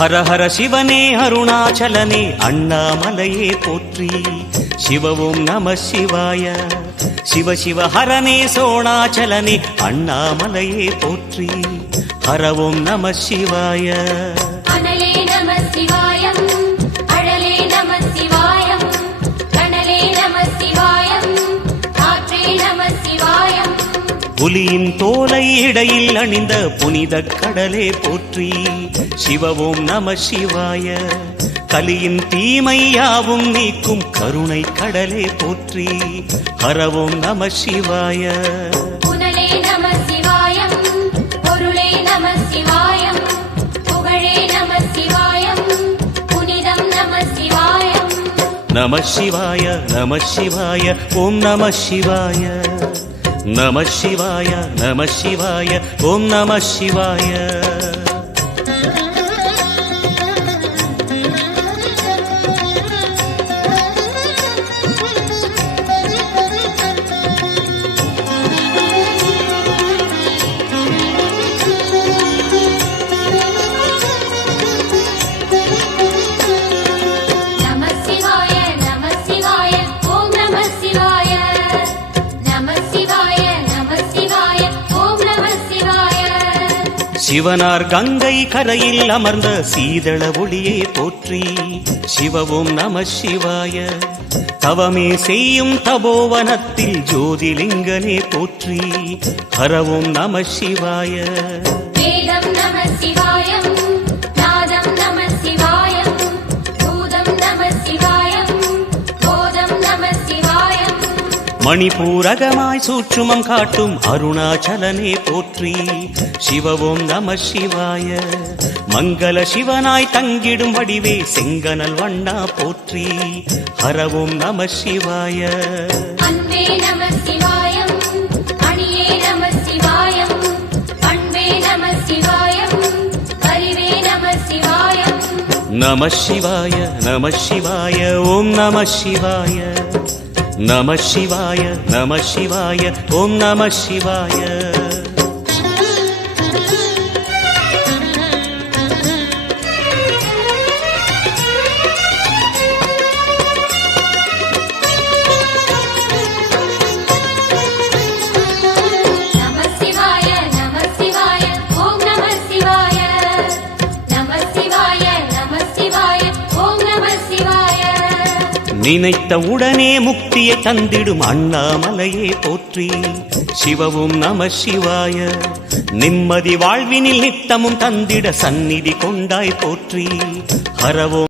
ஹர ஹர சிவனே அருணாச்சலனே அண்ணாமலையே போற்றி. சிவவும் நம சிவாய. சிவ சிவ ஹரனே சோணாச்சலனே அண்ணாமலையே போற்றி. ஹரவும் நம சிவாய. அனலே நம சிவாயம், அழலே நம சிவாயம், கனலே நம சிவாயம், காற்றே நம சிவாயம். புலியின் தோலை இடையில் அணிந்த புனித கடலே போற்றி. சிவவும் நம சிவாய. கலியின் தீமையாவும் நீக்கும் கருணை கடலே போற்றி. ஹரவும் நம சிவாய. புனலே நம சிவாயம், பொருளே நம சிவாயம், புகழே நம சிவாயம், புனிதம் நம சிவாயம். நம சிவாய நம சிவாய ஓம் நம சிவாய. நம சிவாய நம சிவாய ஓம் நம சிவாய. சிவனார் கங்கை கரையில் அமர்ந்த சீதள ஒளியே போற்றி. சிவவும் நம சிவாய. தவமே செய்யும் தபோவனத்தில் ஜோதிலிங்கனே போற்றி. ஹரவும் நம சிவாய. வேதம் நம சிவாயம், நாதம் நம சிவாயம், பூதம் நம சிவாயம், போதம் நம சிவாயம். மணிபூரகமாய் சூட்சுமம் காட்டும் அருணாச்சலனே போற்றி. சிவவும் நம சிவாய. மங்கள சிவனாய் தங்கிடும் வடிவே செங்கனல் வண்ணா போற்றி. ஹரவும் நம சிவாய. அன்பே நம சிவாயம், அணியே நம சிவாயம், பண்பே நம சிவாயம், அறிவே நம சிவாயம். நம சிவாய நம சிவாய ஓம் நம சிவாய. நம சிவாய நம சிவாய ஓம் நம சிவாய. நினைத்த உடனே முக்தியை தந்திடும் அண்ணாமலையே போற்றி. சிவவும் நம சிவாய. நிம்மதி வாழ்வினில் நித்தமும் தந்திட சந்நிதி கொண்டாய் போற்றி. ஹரவும்